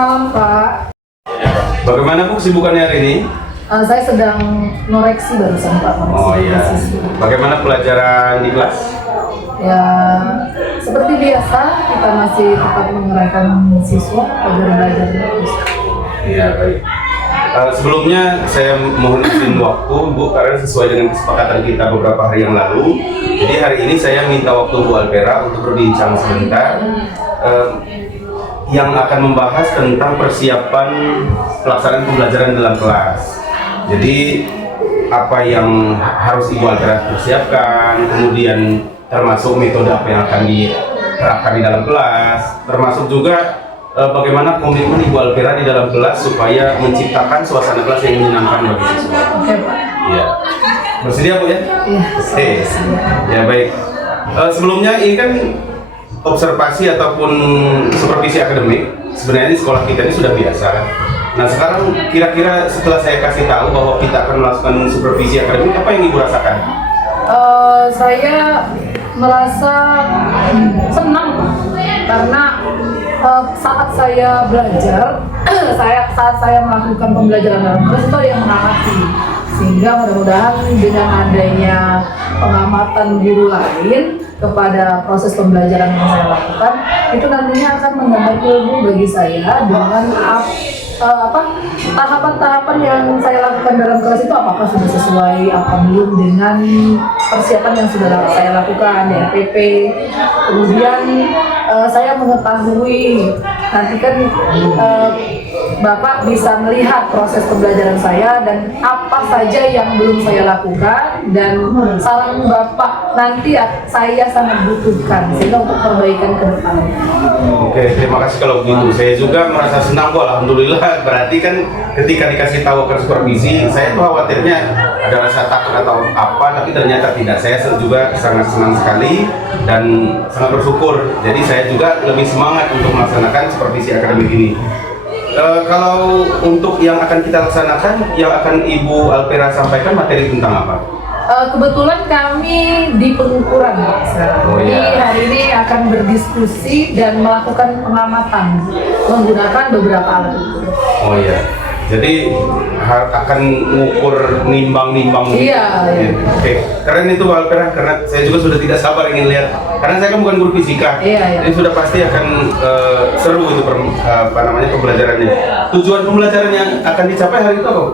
Malam, Pak. Bagaimana Bu kesibukannya hari ini? Saya sedang ngoreksi barusan, Pak. Oh iya. Bagaimana pelajaran di kelas? Ya, seperti biasa kita masih tetap mengerahkan siswa agar belajar terus. Iya, baik. Sebelumnya saya mohon izin waktu Bu, karena sesuai dengan kesepakatan kita beberapa hari yang lalu. Jadi hari ini saya minta waktu Bu Alpera untuk berbincang sebentar yang akan membahas tentang persiapan pelaksanaan pembelajaran dalam kelas. Jadi apa yang harus Ibu Alpera persiapkan, kemudian termasuk metode apa yang akan diterapkan di dalam kelas, termasuk juga bagaimana komitmen Ibu Alpera di dalam kelas supaya menciptakan suasana kelas yang menyenangkan bagi siswa. Oke, Pak. Iya. Bersedia Bu ya? Iya. Oke. Ya baik. Sebelumnya ini kan observasi ataupun supervisi akademik sebenarnya di sekolah kita ini sudah biasa. Nah sekarang kira-kira setelah saya kasih tahu bahwa kita akan melakukan supervisi akademik, apa yang Ibu rasakan? Saya merasa senang karena saat saya belajar, saat saya melakukan pembelajaran dalam kelas itu ada yang mengamati, sehingga mudah-mudahan dengan adanya pengamatan guru lain kepada proses pembelajaran yang saya lakukan, itu nantinya akan menambah ilmu bagi saya dengan tahapan-tahapan yang saya lakukan dalam kelas itu apakah sudah sesuai apa belum dengan persiapan yang sudah saya lakukan di RPP. Kemudian saya mengetahui nanti kan Bapak bisa melihat proses pembelajaran saya dan apa saja yang belum saya lakukan, dan saran Bapak nanti saya sangat butuhkan sehingga untuk perbaikan ke depan. Oke, terima kasih kalau begitu. Saya juga merasa senang kok, alhamdulillah. Berarti kan ketika dikasih tahu ke supervisi, saya tuh khawatirnya ada rasa takut atau apa, tapi ternyata tidak. Saya juga sangat senang sekali dan sangat bersyukur. Jadi saya juga lebih semangat untuk melaksanakan supervisi akademik ini. Kalau untuk yang akan kita laksanakan, yang akan Ibu Alpera sampaikan materi tentang apa? Kebetulan kami di pengukuran, Pak, sekarang. Oh, iya. Jadi hari ini akan berdiskusi dan melakukan pengamatan menggunakan beberapa alat ukur. Oh iya. Jadi akan mengukur nimbang-nimbang. Iya. Oke, keren itu Bu Alpera, karena saya juga sudah tidak sabar ingin lihat. Karena saya kan bukan guru fisika. Iya. Jadi sudah pasti akan seru itu pembelajarannya. Tujuan pembelajaran yang akan dicapai hari itu apa, Bu?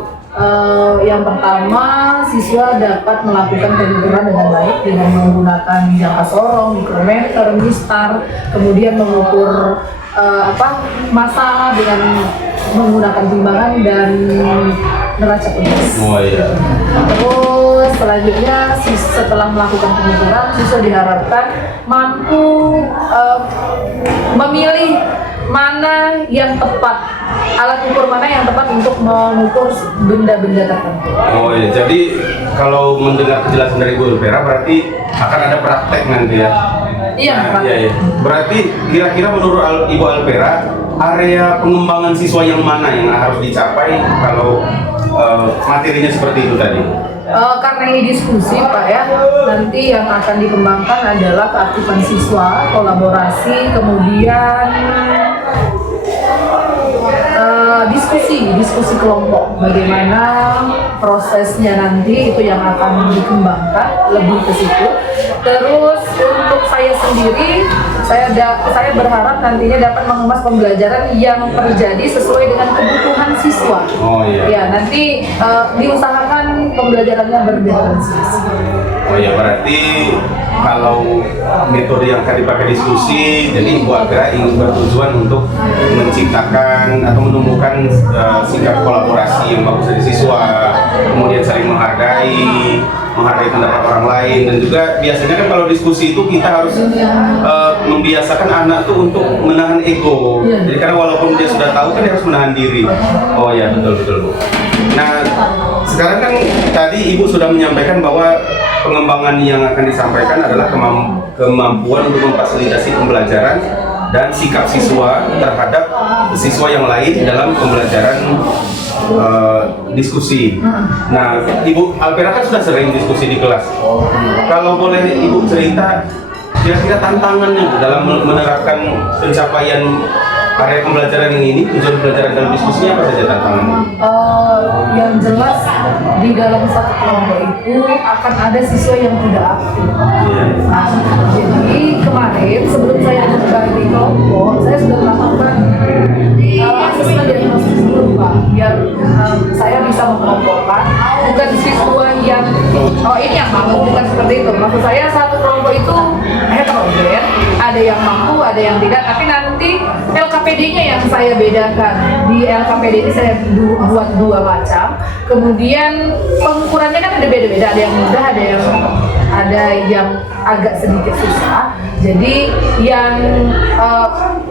Yang pertama, siswa dapat melakukan pengukuran dengan baik dengan menggunakan jangka sorong, mikrometer, mistar, kemudian mengukur massa dengan menggunakan timbangan dan neraca pedas. Oh iya. Terus selanjutnya setelah melakukan pengukuran, siswa diharapkan mampu memilih mana yang tepat, alat ukur mana yang tepat untuk mengukur benda-benda tertentu. Oh iya, jadi kalau mendengar kejelasan dari Bu Alpera berarti akan ada praktek nanti ya? Iya, nah, iya. Berarti kira-kira menurut Ibu Alpera, area pengembangan siswa yang mana yang harus dicapai kalau materinya seperti itu tadi? Karena ini diskusi, Pak, ya, nanti yang akan dikembangkan adalah keaktifan siswa, kolaborasi, kemudian diskusi kelompok, bagaimana prosesnya nanti itu yang akan dikembangkan lebih ke situ. Terus untuk saya sendiri, saya berharap nantinya dapat mengemas pembelajaran yang terjadi sesuai dengan kebutuhan siswa. Oh iya. Ya, nanti diusahakan pembelajarannya berdiferensiasi. Oh iya, berarti kalau metode yang akan dipakai diskusi, jadi Ibu Alpera ingin bertujuan untuk menciptakan atau menumbuhkan sikap kolaborasi yang bagus dari siswa, kemudian saling menghargai pendapat orang lain, dan juga biasanya kan kalau diskusi itu kita harus membiasakan anak tuh untuk menahan ego. Jadi karena walaupun dia sudah tahu kan dia harus menahan diri. Oh ya, betul Bu. Nah sekarang kan tadi Ibu sudah menyampaikan bahwa pengembangan yang akan disampaikan adalah kemampuan untuk memfasilitasi pembelajaran dan sikap siswa terhadap siswa yang lain dalam pembelajaran diskusi. Nah, Ibu Alpera kan sudah sering diskusi di kelas. Kalau boleh Ibu cerita kira-kira tantangannya dalam menerapkan pencapaian area pembelajaran yang ini, tujuan pembelajaran dalam diskusinya apa saja tantangannya? Yang jelas di dalam satu kelompok itu akan ada siswa yang tidak aktif. Nah, jadi kemarin sebelum saya berbagi kelompok, saya sudah melakukan asesmen diagnosis dulu Pak, biar saya bisa mengelompokkan bukan siswa yang ini yang mampu, bukan seperti itu. Maksud saya satu kelompok itu heterogen, ada yang mampu, ada yang tidak, tapi nanti LKPD-nya yang saya bedakan. Di LKPD ini saya buat dua macam. Kemudian pengukurannya kan ada beda-beda, ada yang mudah, ada yang agak sedikit susah. Jadi yang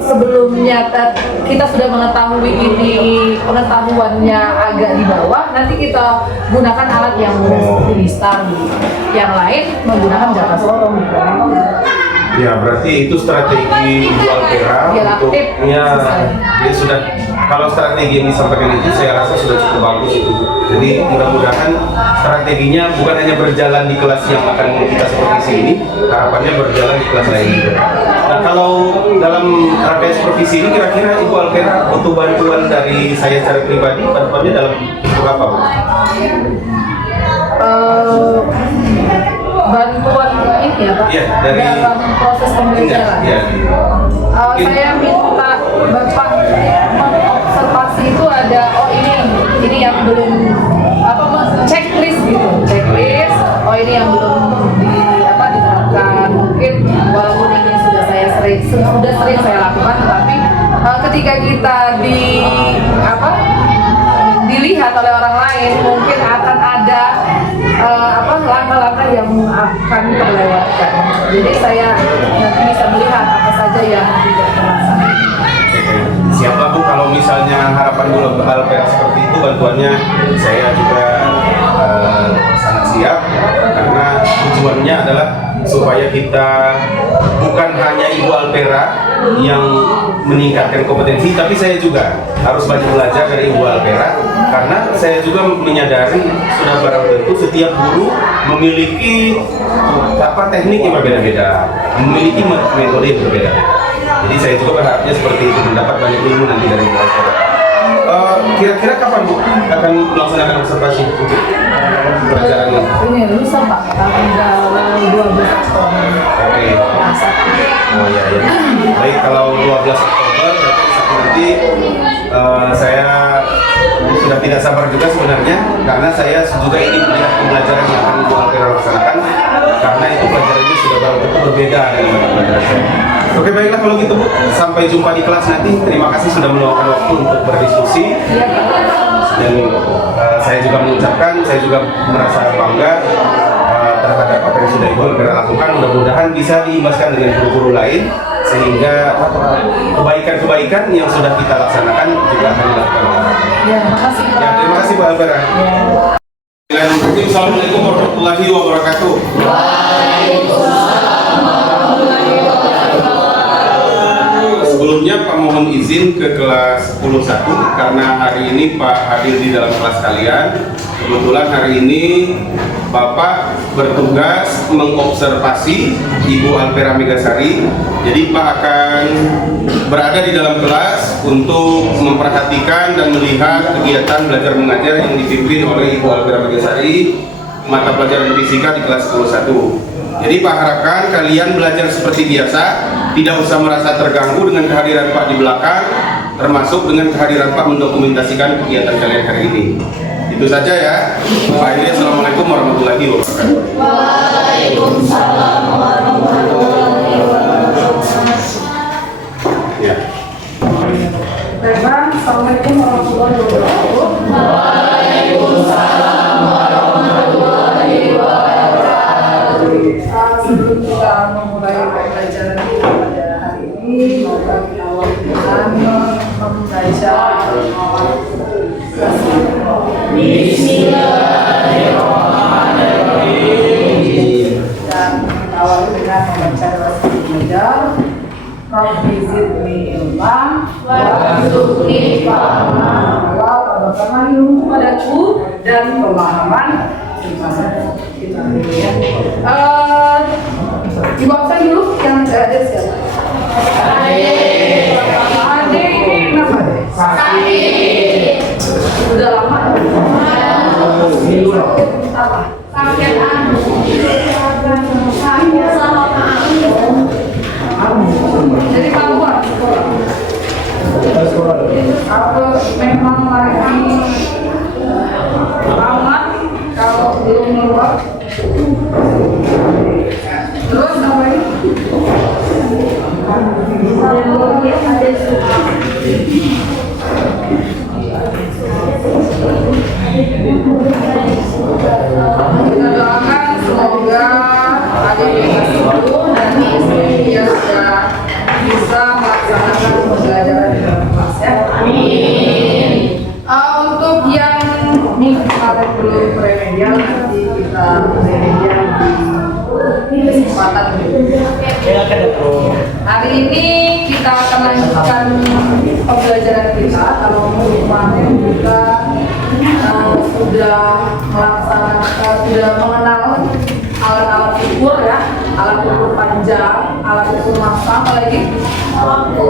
sebelumnya kita sudah mengetahui ini pengetahuannya agak di bawah, nanti kita gunakan alat yang mudah seperti Listar. Yang lain menggunakan jata sorong. Ya, berarti itu strategi Ibu Alpera untuknya. Dia sudah, kalau strategi yang disampaikan itu saya rasa sudah cukup bagus itu. Jadi mudah-mudahan strateginya bukan hanya berjalan di kelas yang akan kita seperti sini, harapannya berjalan di kelas lain juga. Nah, kalau dalam rangkaian supervisi ini kira-kira Ibu Alpera butuh bantuan dari saya secara pribadi, bantuannya dalam bentuk apa, Bu? Bantuan ini ya Pak, ya, dari dalam proses pembelajaran. Ya. Saya minta Bapak mengobservasi itu ada, ini yang belum checklist gitu, checklist. Ini yang belum diterapkan. Mungkin walaupun ini sudah sering saya lakukan, tetapi ketika kita dilihat oleh orang lain, mungkin akan ada langkah-langkah yang akan terlewatkan. Jadi saya nanti bisa melihat apa saja yang tidak terlaksana. Siapa Bu, kalau misalnya harapan Bu Alpera seperti itu, bantuannya saya juga sangat siap, karena tujuannya adalah supaya kita bukan hanya Ibu Alpera yang meningkatkan kompetensi, tapi saya juga harus banyak belajar dari Ibu Alpera, karena saya juga menyadari sudah barang tentu setiap guru memiliki teknik yang berbeda-beda, memiliki metode yang berbeda. Jadi saya juga berharapnya seperti itu, mendapat banyak ilmu nanti dari Ibu Alpera. Kira-kira kapan Bu akan melaksanakan observasi untuk pelajaran ini? Ini lusa Pak, tanggal 12 Oktober. Oke. Oh ya. Baik, kalau 12 Oktober berarti nanti saya sudah tidak sabar juga sebenarnya, karena saya juga ingin melihat pembelajaran yang akan Ibu Alpera laksanakan, karena itu pelajarannya sudah tentu berbeda dengan pelajaran saya. Oke, baiklah kalau gitu Bu, sampai jumpa di kelas nanti. Terima kasih sudah meluangkan waktu untuk berdiskusi. Dan saya juga mengucapkan, saya juga merasa bangga terhadap apa yang sudah Ibu Alpera lakukan. Mudah-mudahan bisa diimbaskan dengan guru-guru lain, sehingga kebaikan-kebaikan yang sudah kita laksanakan juga akan dilakukan. Ya, makasih Pak. Ya, terima kasih Bu Alpera. Assalamualaikum warahmatullahi wabarakatuh. Sebelumnya Pak mohon izin ke kelas 10.1 karena hari ini Pak hadir di dalam kelas kalian. Kebetulan hari ini Bapak bertugas mengobservasi Ibu Alpera Megasari. Jadi Pak akan berada di dalam kelas untuk memperhatikan dan melihat kegiatan belajar mengajar yang dipimpin oleh Ibu Alpera Megasari mata pelajaran fisika di kelas 10.1. Jadi Pak harapkan kalian belajar seperti biasa, tidak usah merasa terganggu dengan kehadiran Pak di belakang, termasuk dengan kehadiran Pak mendokumentasikan kegiatan kalian hari ini. Itu saja ya. Pak ini, Assalamualaikum warahmatullahi wabarakatuh. Waalaikumsalam warahmatullahi wabarakatuh. Ya. Assalamualaikum warahmatullahi wabarakatuh. Waalaikumsalam warahmatullahi wabarakatuh. Sebelum kita memulai pembelajaran kita pada hari ini, maka kita awali dengan membaca Bismillahirrahmanirrahim. Dan awali dengan membaca doa belajar. Rabbi zidni ilman warzuqni fahma. Berikanlah ilmu padaku dan pemahaman. Kita ya. Ibu absen dulu yang ada siapa? Ade. Udah lama. Apa? Jadi keluar apa memang lagi aman kalau belum keluar. Terus apa ini? Kita doakan semoga adik sembuh dan dia sudah bisa melaksanakan pembelajaran di dalam kelas ya. Amin. Untuk yang minggu kemarin belum remedial, nanti kita remedial di kesempatan berikutnya. Hari ini kita akan lanjutkan pembelajaran kita. Kalau kemarin kita sudah melaksanakan, sudah mengenal alat-alat ukur ya, alat ukur panjang, alat ukur massa, apalagi waktu.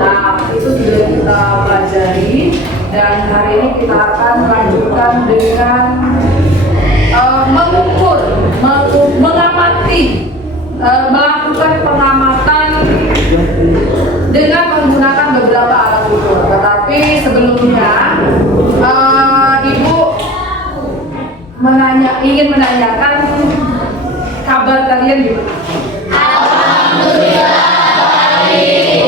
Nah, itu sudah kita pelajari dan hari ini kita akan melanjutkan dengan mengukur, mengamati, melakukan pengamatan dengan menggunakan beberapa alat ukur. Tetapi sebelumnya Ibu ingin menanyakan kabar kalian gimana? Alhamdulillah baik.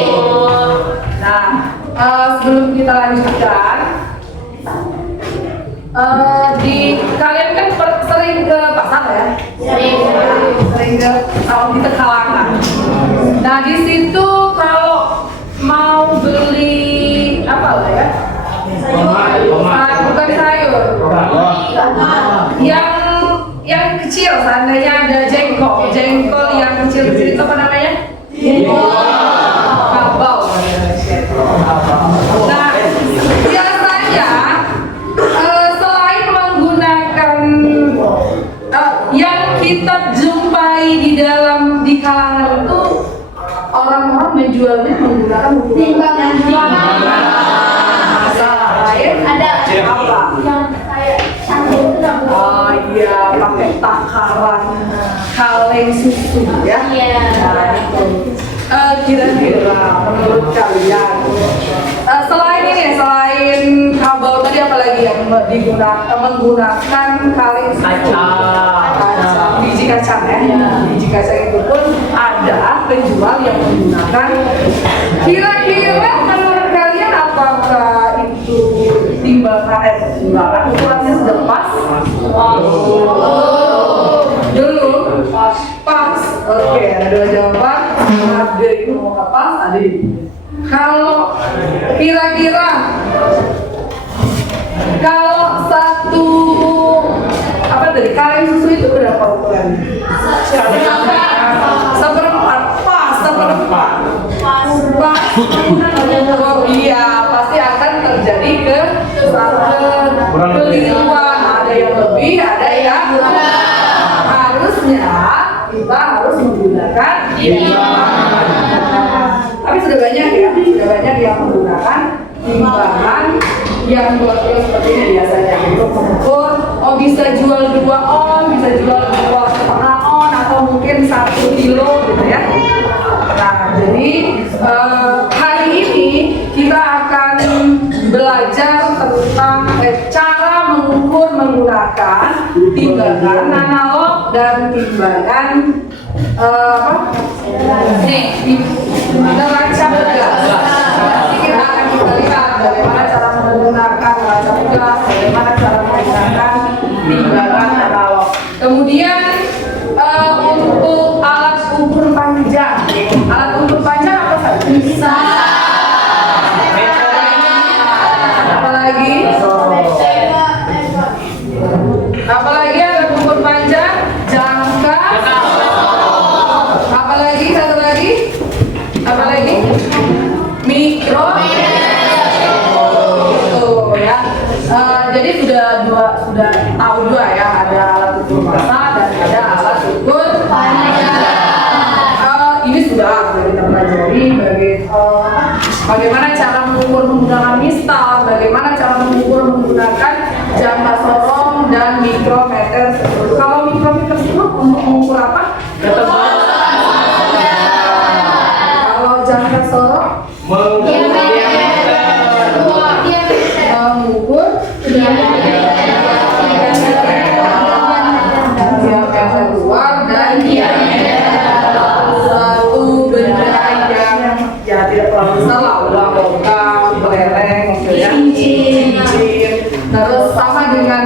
Nah, sebelum kita lanjutkan, kalian kan sering ke pasar ya? Sering ke kalau di Tekalangan. Nah, di situ kalau mau beli apa lah ya? Bukan sayur. Yang kecil, seandainya ada jengkol yang kecil-kecil itu apa namanya? Kabau. Nah, biasanya selain menggunakan yang kita jumpai di kalangan itu, orang-orang menjualnya menggunakan timbangan. Ada apa? Yang kayak sambal itu. Oh iya, pakai takaran kaleng susu ya. Iya. Nah, itu. Kira-kira menurut kalian selain ini, selain kabel tadi apa lagi yang menggunakan kaleng susu? Kacang, biji kacang ya. Biji kacang itu pun ada penjual yang menggunakan. Kira-kira menurut kalian apakah itu timbangan ukurannya sudah pas? Dulu pas. Oke, ada dua jawaban. Ada itu mau pas, ada itu. Kalau kira-kira kalau satu apa tadi kaleng susu itu berapa ukurannya? Seperempat. Pas. Oh iya, pasti akan terjadi kekeliruan. Ada yang lebih, ada yang kurang. Harusnya kita harus menggunakan timbangan. Tapi sudah banyak yang menggunakan timbangan yang buat seperti ini biasanya untuk mengukur. Oh, bisa jual 2 on, bisa jual 2,5 on, atau mungkin 1 kilo gitu ya. Nah, jadi hari ini kita akan belajar tentang cara mengukur menggunakan timbangan analog dan timbangan neraca pegas. Nanti kita akan lihat bagaimana cara menggunakan neraca pegas, bagaimana cara menggunakan timbangan analog. Kemudian untuk alat ukur panjang apa saja? Bisa. Apalagi alat ukur panjang, jangka. Apalagi mikro. Gitu ya. Jadi sudah tahu dua ya, ada alat ukur massa dan ada alat ukur panjang. Ini sudah kita pelajari bagaimana cara mengukur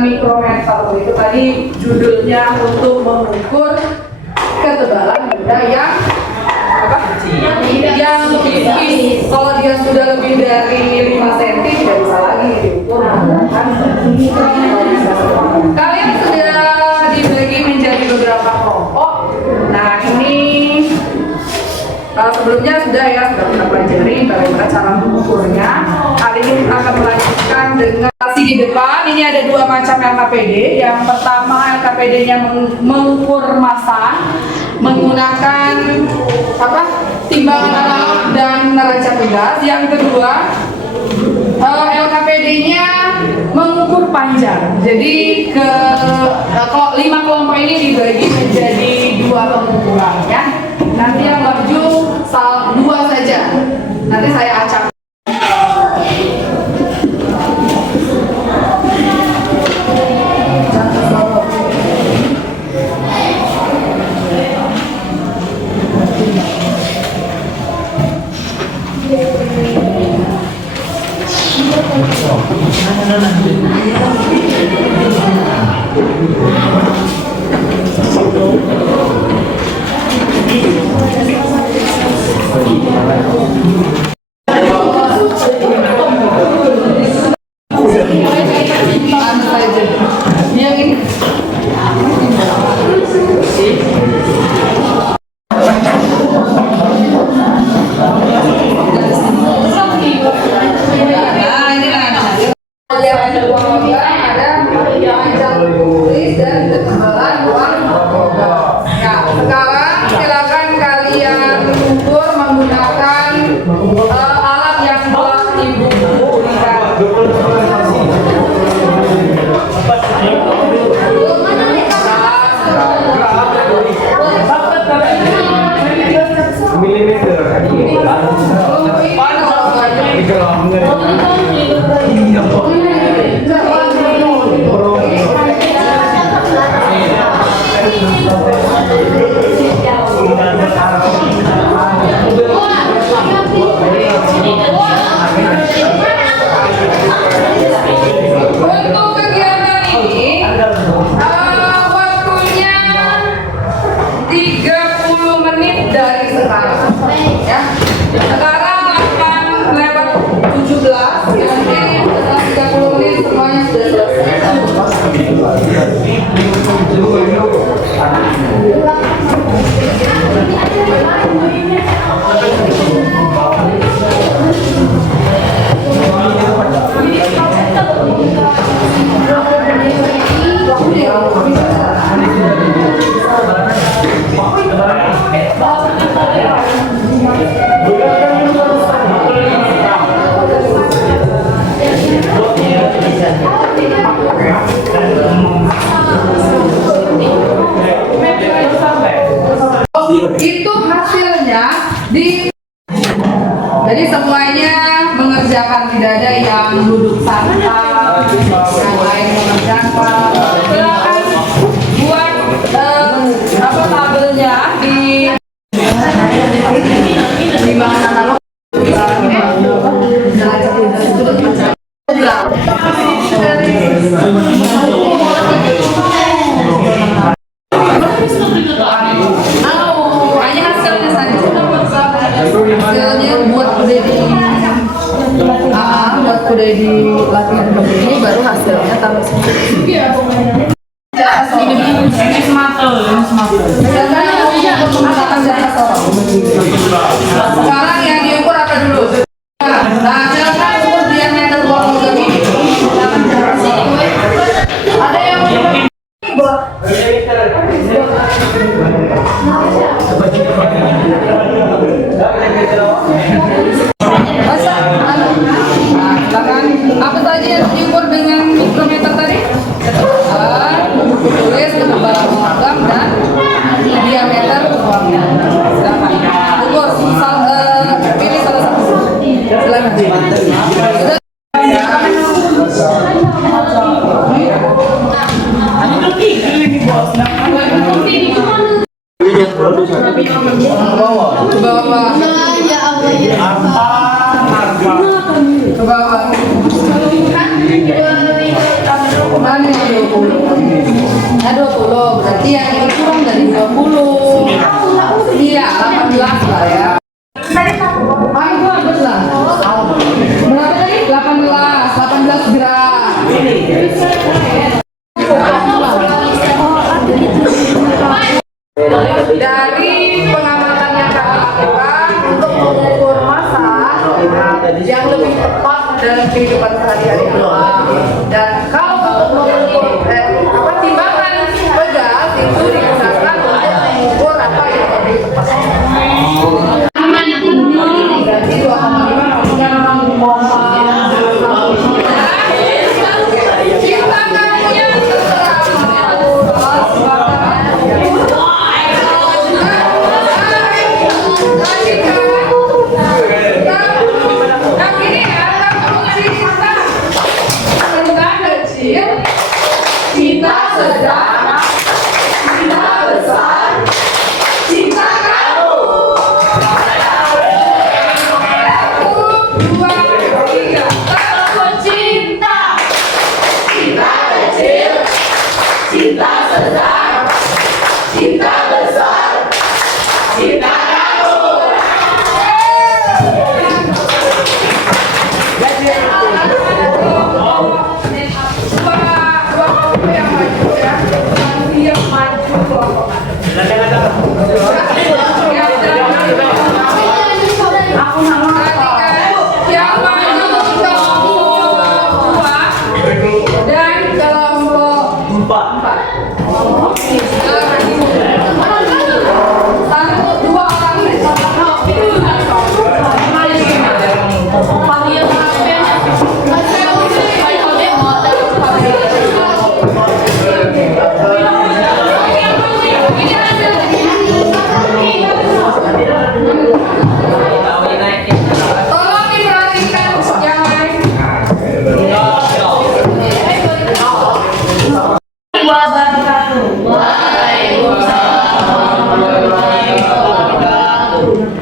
mikrometer. Itu tadi judulnya untuk mengukur ketebalan benda yang apa? Yang tipis. Kalau dia sudah lebih dari 5 cm tidak bisa lagi diukur menggunakan mikrometer. Kalian sudah dibagi menjadi beberapa kelompok. Nah ini sebelumnya sudah kita pelajari bagaimana cara mengukurnya. Kali ini kita akan melanjutkan dengan di depan. Ini ada 2 macam LKPD. Yang pertama LKPD-nya mengukur massa menggunakan timbangan analog dan neraca pegas. Yang kedua LKPD-nya mengukur panjang. Jadi kalau 5 kelompok ini dibagi menjadi 2 pengukuran ya. Nanti yang maju 2 saja. Nanti saya acak. Itu hasilnya jadi semuanya mengerjakan, tidak ada yang duduk santai, yang lain mengerjakan. Silakan buat tabelnya di mana analog. Hasilnya buat udah di latihan begini baru hasilnya taruh sini. Ini semata. Sekarang yang diukur apa dulu? Nah, silakan ukur diameter buah logam ini. Ada yang apa saja yang diukur dengan mikrometer tadi? Tulis ketebalan logam dan diameter uangnya. Silakan. Nah, 20, berarti yang ini kurang dari 20. Iya, 18 lah ya. Ah, itu habis lah. Berapa tadi? 18 gram. Dari pengamatan yang kami lakukan untuk mengukur massa yang lebih tepat dalam kehidupan sehari-hari dan kalau untuk mengukur timbangan pegas itu digunakan untuk mengukur apa yang lebih tepat. Berarti 2,5 cinta kamu yang cinta sedang, cinta besar, cinta kamu. 1, 2, 3. Aku cinta, cinta kecil, cinta sedang, cinta besar, cinta kamu. Yang maju ya, yang maju. Aku nama yang maju kelompok 2 dan kelompok 4. 1, 2 orang tolong diperhatikan yang lain.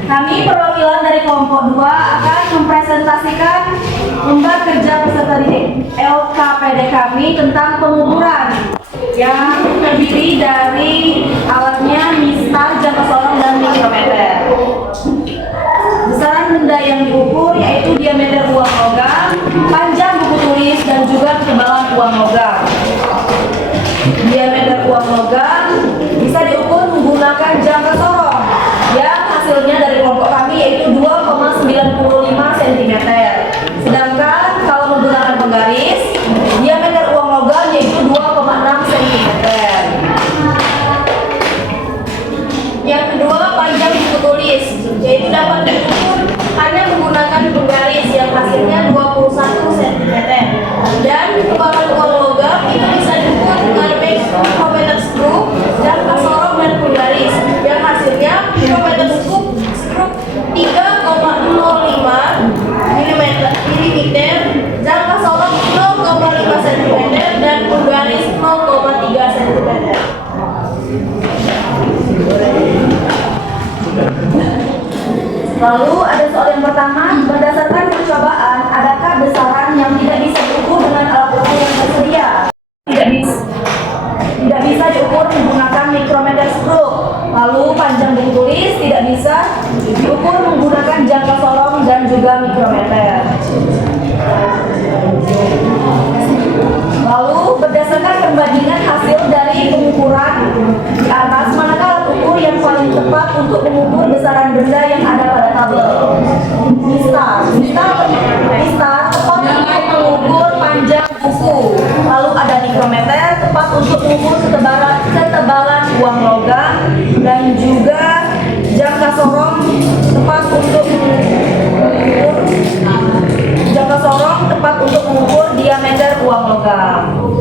Kami perwakilan dari kelompok 2 akan mempresentasikan lembar kerja peserta didik LKPD kami tentang pengukuran yang terdiri dari alatnya mistar, jangka sorong, dan mikrometer. Besaran benda yang diukur yaitu diameter uang logam, panjang buku tulis, dan juga ketebalan uang logam. Diameter uang logam bisa diukur menggunakan jangka sorong yang hasilnya dari kelompok kami yaitu 2,95 cm. Sedangkan kalau menggunakan penggaris, diameter uang logam yaitu 2,6 cm. Yang kedua, panjang buku tulis yaitu dapat diukur hanya menggunakan penggaris yang hasilnya 21 cm. Dan ketebalan uang logam itu bisa diukur dengan micrometer skru, jangka sorong, dan penggaris yang hasilnya micrometer skru 3,05 mm, jangka sorong 0,5 cm, dan penggaris 0,3 cm. Lalu ada soal yang pertama, berdasarkan percobaan, adakah besaran yang tidak bisa diukur dengan alat ukur yang tersedia? Tidak bisa diukur menggunakan mikrometer skru. Lalu panjang buku tulis tidak bisa diukur menggunakan jangka sorong dan juga mikrometer. Lalu berdasarkan perbandingan hasil dari pengukuran di atas, manakah alat ukur yang paling tepat untuk mengukur besaran benda yang ada pada tabel? Mistar tepat untuk mengukur panjang buku. Lalu ada mikrometer tepat untuk mengukur ketebalan uang logam, dan juga jangka sorong tepat untuk mengukur diameter uang logam.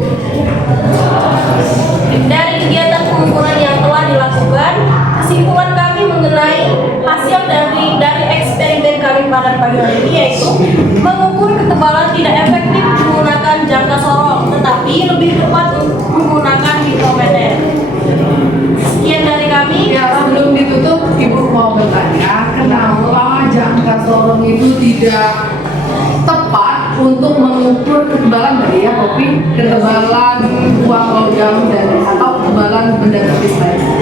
Dari kegiatan pengukuran yang telah dilakukan, kesimpulan kami mengenai hasil dari eksperimen kami pada pagi hari ini yaitu mengukur ketebalan tidak efektif menggunakan jangka sorong, tetapi lebih tepat menggunakan mikrometer. Sekian dari kami. Ya, sebelum ditutup, Ibu mau bertanya, kenapa jangka sorong itu tidak tepat untuk mengukur ketebalan dari ya kopi, ketebalan uang logam dan atau ketebalan benda kertas lainnya.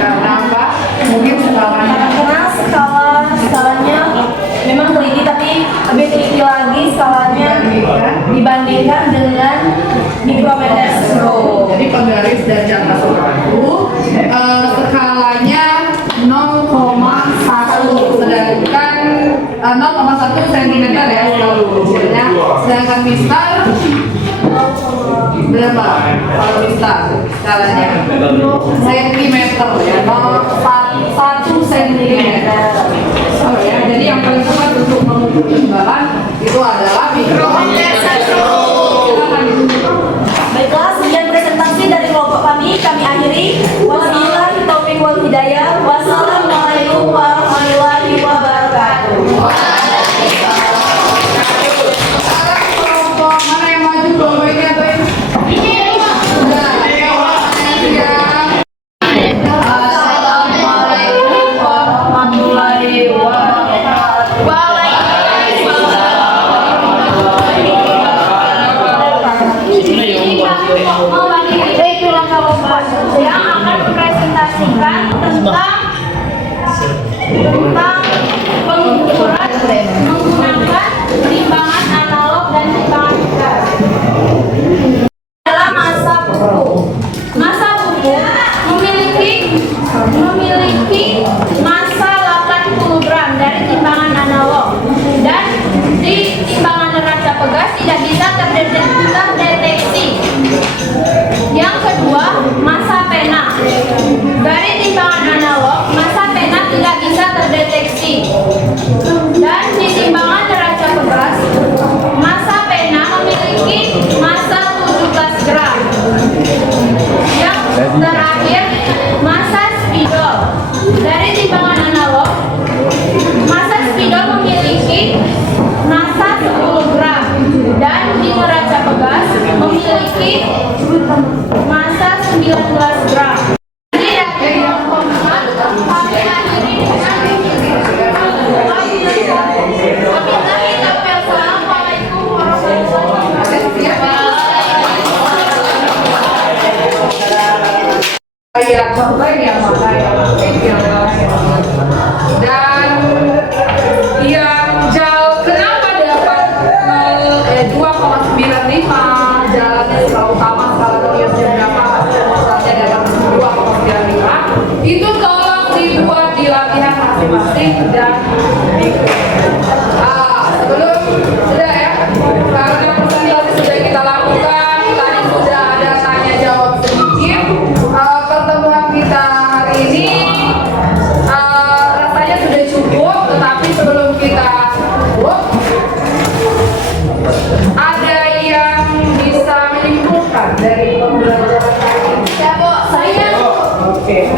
Karena apa? Mungkin skalanya. Karena skalanya memang teliti, tapi lebih teliti lagi skalanya dibandingkan dengan mikrometer stroke. Jadi penggaris dan jangka itu skalanya 0,1, sedangkan 0,1 cm ya selalu kecilnya. Sedangkan mistar berapa? Kalau mistar skalanya sentimeter ya, 1 cm. Oh ya, jadi yang paling tepat untuk mengukur ketebalan itu adalah mikrometer stroke. Baiklah, sekian presentasi dari kelompok kami akhiri. Wabillahi taufiq wal hidayah. Wassalamualaikum warahmatullahi wabarakatuh. Kelompok mana yang maju kelompok ini atau yang Assalamualaikum warahmatullahi wabarakatuh. Itulah kelompok yang akan mempresentasikan tentang pengukuran menggunakan timbangan analog dan timbangan digital. Adalah masa buku. Masa buku memiliki massa 80 gram dari timbangan analog, dan di timbangan neraca pegas tidak bisa terdeteksi. Yang kedua, massa pena. Dari timbangan analog, massa pena tidak bisa terdeteksi. Dan di timbangan neraca pegas, massa pena memiliki massa 17 gram. Yang terakhir, massa spidol. Dari timbangan analog, massa spidol memiliki massa 10 gram, dan di neraca pegas memiliki massa 19 gram. Jadi dari kelompok 4 kami akhiri dengan wabillahi taufiq. Assalamualaikum warahmatullahi wabarakatuh. yang konten yang mana yang dan yang jauh kenapa dapat 2,95 jalannya skala utama skala dunia berapa hasilnya dapat 2,95 itu tolong dibuat di latihan masing-masing dan sebelum sudah ya karena presentasi sudah kita lakukan tadi sudah ada tanya jawab sedikit. Pertemuan kita hari ini rasanya sudah cukup, tetapi sebelum kita tutup, ada yang bisa menyimpulkan dari pembelajaran hari ini? Ya, Bu, saya. Oke.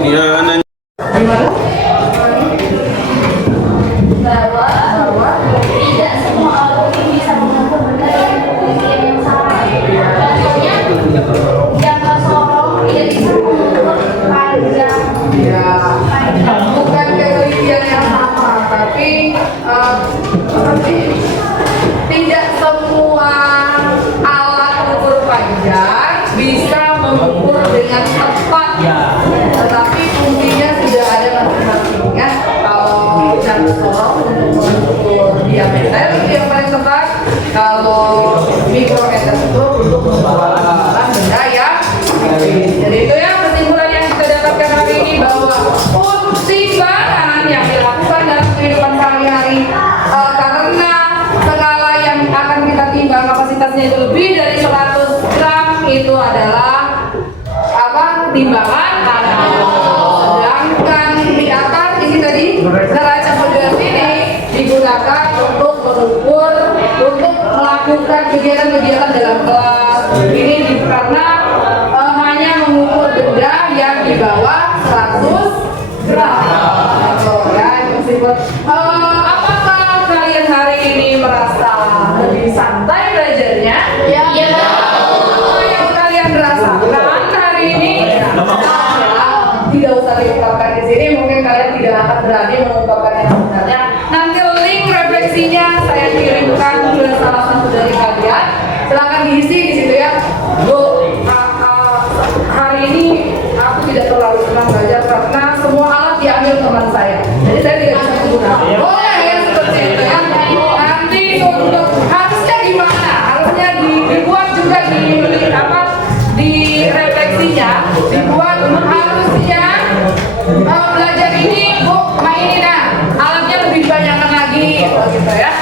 Iya, nanya. bahwa tidak semua alumni bisa mengukur benda yang sama. Contohnya, jangka sorong tidak bisa mengukur panjang. Ya, bukan penelitian yang sama, tapi seperti tidak semua alat ukur panjang bisa mengukur dengan tepat. Tetapi fungsinya sudah ada masing-masingnya. Kalau jangka sorong untuk mengukur diameter itu yang paling tepat. Kalau mikrometer itu untuk mengukur benda yang jadi itu ya kesimpulan yang kita dapatkan hari ini, bahwa timbangan yang dilakukan dalam kehidupan sehari-hari karena skala yang akan kita timbang kapasitasnya itu lebih dari 100 gram itu adalah timbangan sedangkan di atas ini tadi neraca pegas ini digunakan untuk mengukur, untuk melakukan kegiatan-kegiatan dalam kelas. Ini karena hanya mengukur benda yang di bawah 100 gram. Ya, itu meskipun apakah kalian hari ini merasa lebih santai belajarnya? Ya. Apa yang kalian rasakan hari ini? Tidak usah diungkapkan di sini, mungkin kalian tidak akan berani mengungkapkan yang sebenarnya. Nanti link refleksinya saya kirimkan ke salah satu dari kalian. Silahkan diisi di situ ya. Bu, hari ini aku tidak terlalu senang belajar karena semua alat diambil teman saya. Jadi saya tidak bisa menggunakan. Boleh ya seperti itu ya. Nanti untuk harusnya gimana? Harusnya dibuat juga di refleksinya, dibuat harusnya belajar ini bu mainin alatnya lebih banyak lagi gitu ya.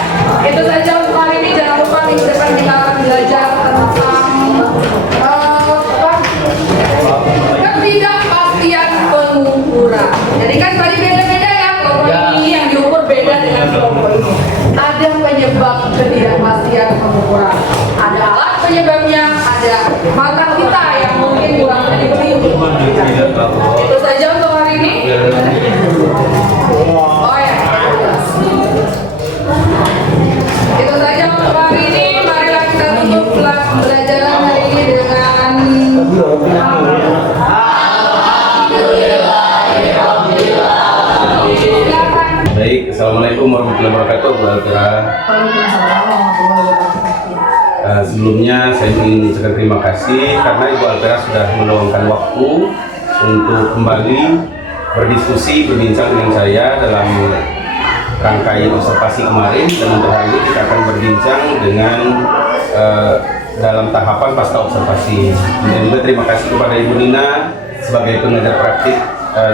Itu saja untuk hari ini. Jangan lupa minggu depan kita akan belajar tentang ketidakpastian pengukuran. Jadi kan tadi beda-beda ya, kelompok ini yang diukur beda dengan kelompok ini. Ada penyebab ketidakpastian pengukuran, ada alat penyebabnya, ada mata kita yang mungkin kurang diberi untuk membuktikan. Itu saja untuk hari ini. Oh ya, itu saja untuk hari ini. Marilah kita tutup pelajaran hari ini dengan Baik, assalamualaikum warahmatullahi wabarakatuh, Bu Alpera. Sebelumnya saya ingin mengucapkan terima kasih karena Ibu Alpera sudah meluangkan waktu untuk kembali berdiskusi, berbincang dengan saya dalam rangkaian observasi kemarin, dan untuk hari ini kita akan berbincang dengan dalam tahapan pasca observasi. Dan juga terima kasih kepada Ibu Nina sebagai pengajar praktik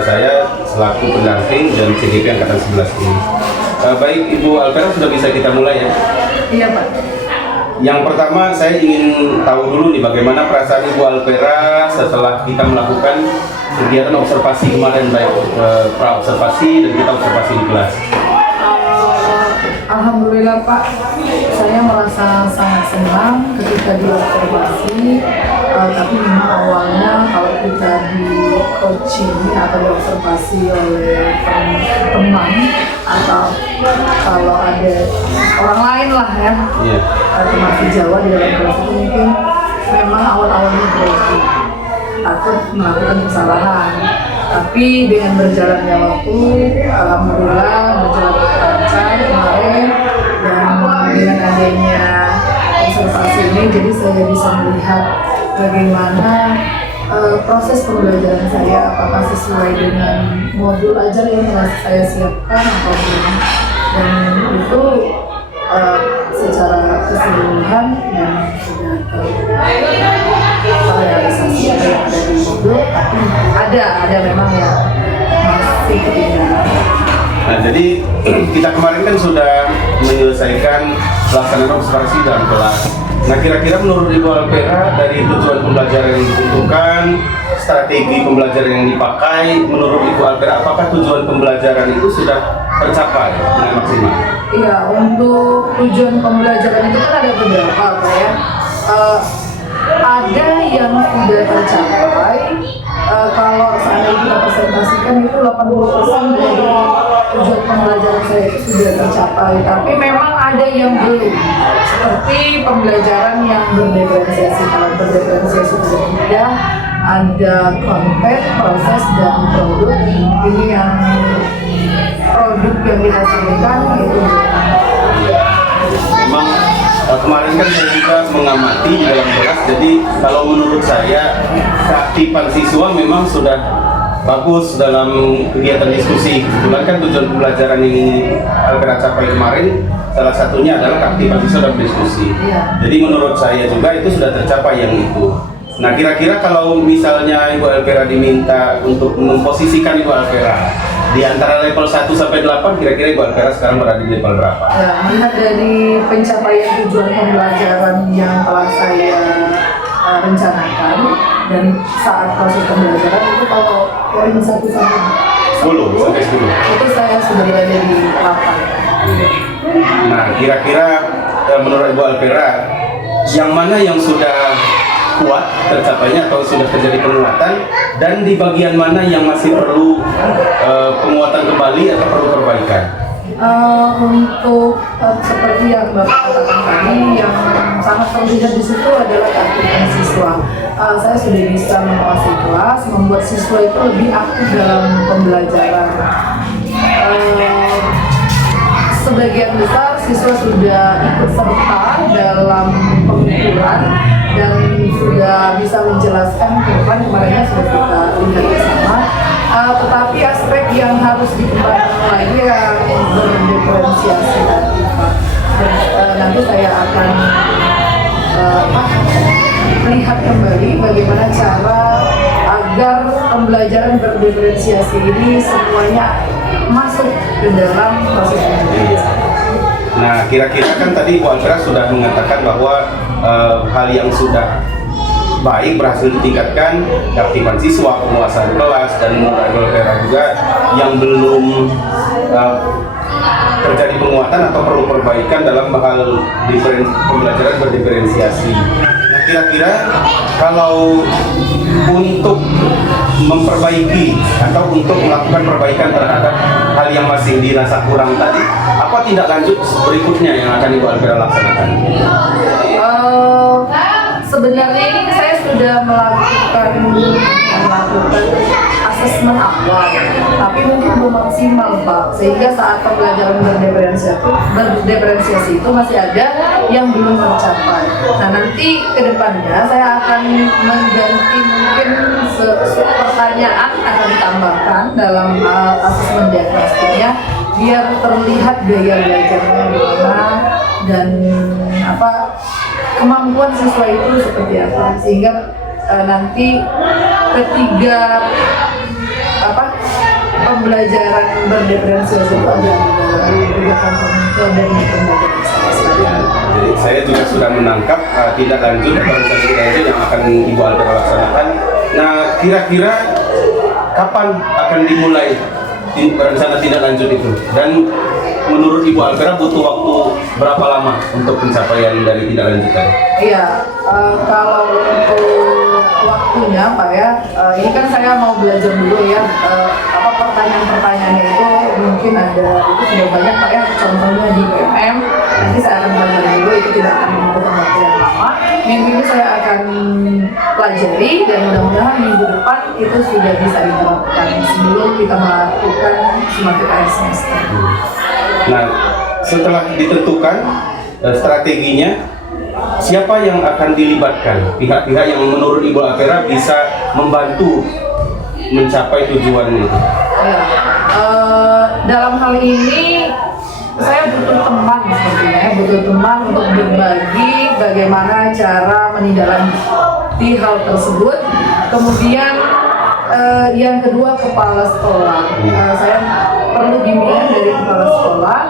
saya selaku pendamping dan CGP Angkatan 11 ini. Baik, Ibu Alpera, sudah bisa kita mulai ya? iya Pak. Yang pertama saya ingin tahu dulu nih bagaimana perasaan Ibu Alpera setelah kita melakukan kegiatan observasi kemarin, baik pra-observasi dan kita observasi di kelas. Alhamdulillah Pak, saya merasa sangat senang ketika diobservasi. Tapi memang awalnya kalau kita di coaching atau diobservasi oleh teman atau kalau ada orang lain lah ya, termasuk Jawa di dalam kelas itu mungkin memang awal-awalnya grogi, takut melakukan kesalahan. Tapi dengan berjalannya waktu, alhamdulillah berjalan lancar kemarin, dan dengan adanya observasi ini jadi saya bisa melihat bagaimana proses pembelajaran saya, apakah sesuai dengan modul ajar yang telah saya siapkan atau belum. Dan itu secara keseluruhan yang sudah terrealisasi apa yang ada di modul, tapi ada memang yang masih ketinggalan. Nah, jadi kita kemarin kan sudah menyelesaikan pelaksanaan observasi dalam kelas. Nah, kira-kira menurut Ibu Alpera dari tujuan pembelajaran yang ditentukan, strategi pembelajaran yang dipakai, menurut Ibu Alpera apakah tujuan pembelajaran itu sudah tercapai dengan maksimal? Iya, untuk tujuan pembelajaran itu kan ada beberapa Pak ya. Ada yang sudah tercapai, kalau seandainya kita presentasikan itu 80% dari tujuan pembelajaran saya itu sudah tercapai, tapi memang ada yang belum, seperti pembelajaran yang berdiferensiasi. Kalau berdiferensiasi itu mudah, ada konten, proses, dan produk. Ini yang produk yang dihasilkan itu Memang kemarin kan saya juga mengamati di dalam kelas, jadi kalau menurut saya keaktifan siswa memang sudah bagus dalam kegiatan diskusi. Kebetulan kan tujuan pembelajaran yang ingin Alkera capai kemarin salah satunya adalah keaktifan siswa dalam diskusi. Jadi menurut saya juga itu sudah tercapai yang itu. Nah, kira-kira kalau misalnya Ibu Alkera diminta untuk memposisikan Ibu Alkera di antara level 1 sampai 8, kira-kira Ibu Alkera sekarang berada di level berapa? ya, melihat dari pencapaian tujuan pembelajaran yang telah saya rencanakan dan saat proses pembelajaran itu, kalau poin 1 sampai 10 itu saya sudah berada di 8. Nah, kira-kira menurut Ibu Alkera, yang mana yang sudah kuat tercapainya atau sudah terjadi penguatan, dan di bagian mana yang masih perlu penguatan kembali atau perlu perbaikan? Untuk seperti yang Bapak katakan tadi, yang sangat terlihat di situ adalah keaktifan siswa. Saya sudah bisa menguasai kelas, membuat siswa itu lebih aktif dalam pembelajaran. Sebagian besar siswa sudah ikut serta dalam pengukuran dan sudah bisa menjelaskan kemarinnya sudah kita lihat bersama. Tetapi aspek yang harus dikembangkan lagi yang berdiferensiasi tadi, nanti saya akan melihat kembali bagaimana cara agar pembelajaran berdiferensiasi ini semuanya masuk ke dalam proses pembelajaran. Nah, kira-kira kan tadi Bu Alkera sudah mengatakan bahwa hal yang sudah baik berhasil ditingkatkan, keaktifan siswa, penguasaan kelas, dan menurut Bu Alkera juga yang belum terjadi penguatan atau perlu perbaikan dalam hal pembelajaran berdiferensiasi. Nah, kira-kira kalau untuk memperbaiki atau untuk melakukan perbaikan terhadap hal yang masih dirasa kurang tadi, apa tindak lanjut berikutnya yang akan Ibu Alkera laksanakan? Sebenarnya ini saya sudah melakukan asesmen awal, tapi mungkin belum maksimal, Pak, sehingga saat pembelajaran berdiferensiasi itu masih ada yang belum tercapai. Nah, nanti ke depannya saya akan mengganti, mungkin pertanyaan akan ditambahkan dalam asesmen diagnostiknya, biar terlihat gaya belajarnya gimana dan kemampuan siswa itu seperti apa, sehingga nanti ketiga pembelajaran berdiferensiasi itu ada dalam dan pembelajaran selanjutnya. Jadi saya juga sudah menangkap tindak lanjut atau rencana tindak lanjut yang akan Ibu Alkera laksanakan. Nah, kira-kira kapan akan dimulai rencana tindak lanjut itu? Dan menurut Ibu Alkera butuh waktu berapa lama untuk pencapaian dari tindak lanjut tadi? Iya, kalau untuk waktunya, Pak ya, ini kan saya mau belajar dulu ya, pertanyaan-pertanyaannya itu mungkin ada, itu sudah banyak Pak ya, contohnya di PM, nanti saya akan belajar dulu, itu tidak akan membutuhkan waktu yang lama. Minggu ini saya akan pelajari dan mudah-mudahan minggu depan itu sudah bisa diterapkan sebelum kita melakukan semakin akhir semester. Nah, setelah ditentukan strateginya, siapa yang akan dilibatkan? Pihak-pihak yang menurut Ibu Alkera bisa membantu mencapai tujuan itu. Ya, dalam hal ini saya butuh teman sepertinya, butuh teman untuk berbagi bagaimana cara menindaklanjuti hal tersebut. Kemudian yang kedua, kepala sekolah. Saya perlu bimbingan dari kepala sekolah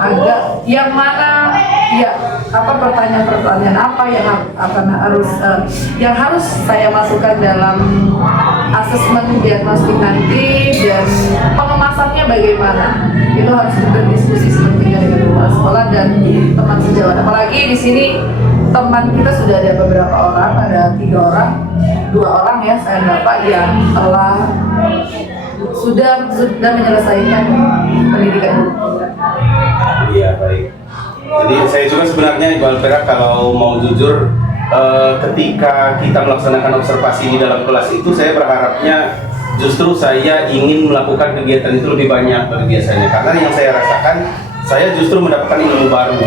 agar yang mana pertanyaan-pertanyaan apa yang harus saya masukkan dalam asesmen diagnostik nanti, dan pengemasannya bagaimana, itu harus berdiskusi sepertinya dengan kepala sekolah dan teman sejawat. Apalagi di sini teman kita sudah ada beberapa orang, ada 3 orang, 2 orang ya, saya dan Bapak yang telah sudah menyelesaikan pendidikan. Iya, baik. Jadi saya juga sebenarnya Ibu Alvera kalau mau jujur ketika kita melaksanakan observasi di dalam kelas itu saya berharapnya justru saya ingin melakukan kegiatan itu lebih banyak dari biasanya, karena yang saya rasakan saya justru mendapatkan ilmu baru,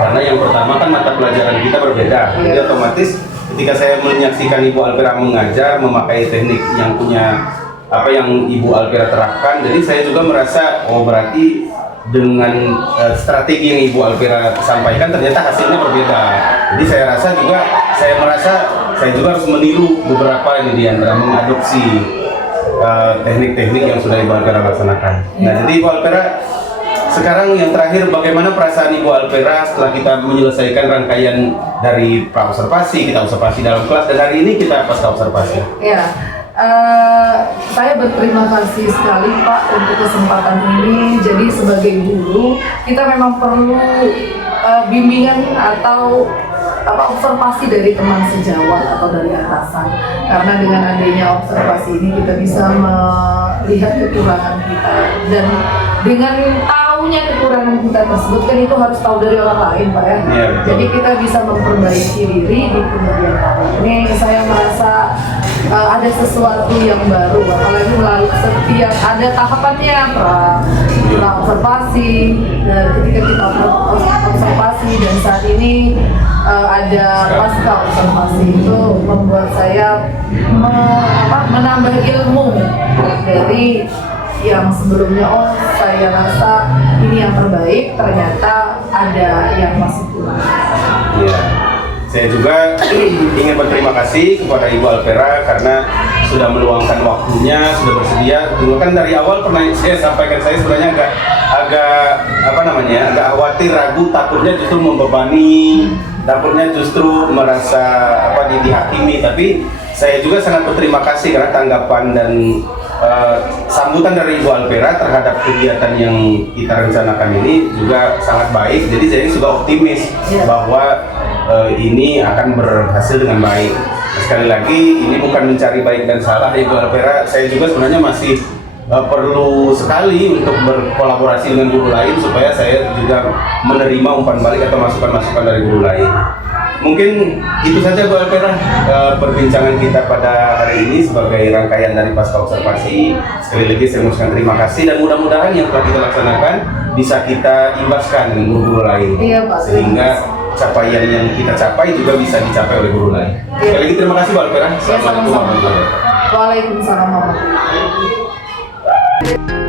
karena yang pertama kan mata pelajaran kita berbeda, jadi otomatis ketika saya menyaksikan Ibu Alvera mengajar memakai teknik yang punya apa yang Ibu Alvera terapkan, jadi saya juga merasa oh berarti dengan strategi yang Ibu Alvera sampaikan ternyata hasilnya berbeda. Jadi saya rasa juga saya merasa saya juga harus meniru beberapa ini di antara mengadopsi teknik-teknik yang sudah Ibu Alvera laksanakan. Nah, jadi Ibu Alvera sekarang yang terakhir, bagaimana perasaan Ibu Alvera setelah kita menyelesaikan rangkaian dari pra-observasi, kita observasi dalam kelas, dan hari ini kita pasca observasi? Ya, saya berterima kasih sekali Pak untuk kesempatan ini. Jadi sebagai guru, kita memang perlu bimbingan atau observasi dari teman sejawat atau dari atasan, karena dengan adanya observasi ini kita bisa melihat kekurangan kita, dan dengan tahunya kekurangan kita tersebut kan itu harus tahu dari orang lain Pak ya. Iya, Jadi kita bisa memperbaiki diri di kemudian hari. Ini saya merasa ada sesuatu yang baru, apalagi melalui setiap ada tahapannya pra observasi, dan ketika kita observasi dan saat ini ada pasca observasi, itu membuat saya menambah ilmu dari yang sebelumnya. Oh, saya rasa ini yang terbaik, ternyata ada yang masih kurang. Iya. Saya juga ingin berterima kasih kepada Ibu Alvera karena sudah meluangkan waktunya, sudah bersedia. Dulu kan dari awal pernah saya sampaikan, saya sebenarnya agak khawatir, ragu, takutnya justru membebani, takutnya justru merasa dihakimi. Tapi saya juga sangat berterima kasih karena tanggapan dan sambutan dari Ibu Alvera terhadap kegiatan yang kita rencanakan ini juga sangat baik. Jadi saya juga optimis bahwa ini akan berhasil dengan baik. Sekali lagi, ini bukan mencari baik dan salah Ibu Alvera. Saya juga sebenarnya masih perlu sekali untuk berkolaborasi dengan guru lain supaya saya juga menerima umpan balik atau masukan-masukan dari guru lain. Mungkin itu saja Bu Alvera perbincangan kita pada hari ini sebagai rangkaian dari pasca observasi. Sekali lagi saya mengucapkan terima kasih, dan mudah-mudahan yang telah kita laksanakan bisa kita imbaskan dengan guru-guru lain. Iya, Pak. Sehingga capaian yang kita capai juga bisa dicapai oleh guru lain. Sekali lagi terima kasih Bu Alvera. Assalamualaikum warahmatullahi wabarakatuh. Waalaikumsalam warahmatullahi wabarakatuh.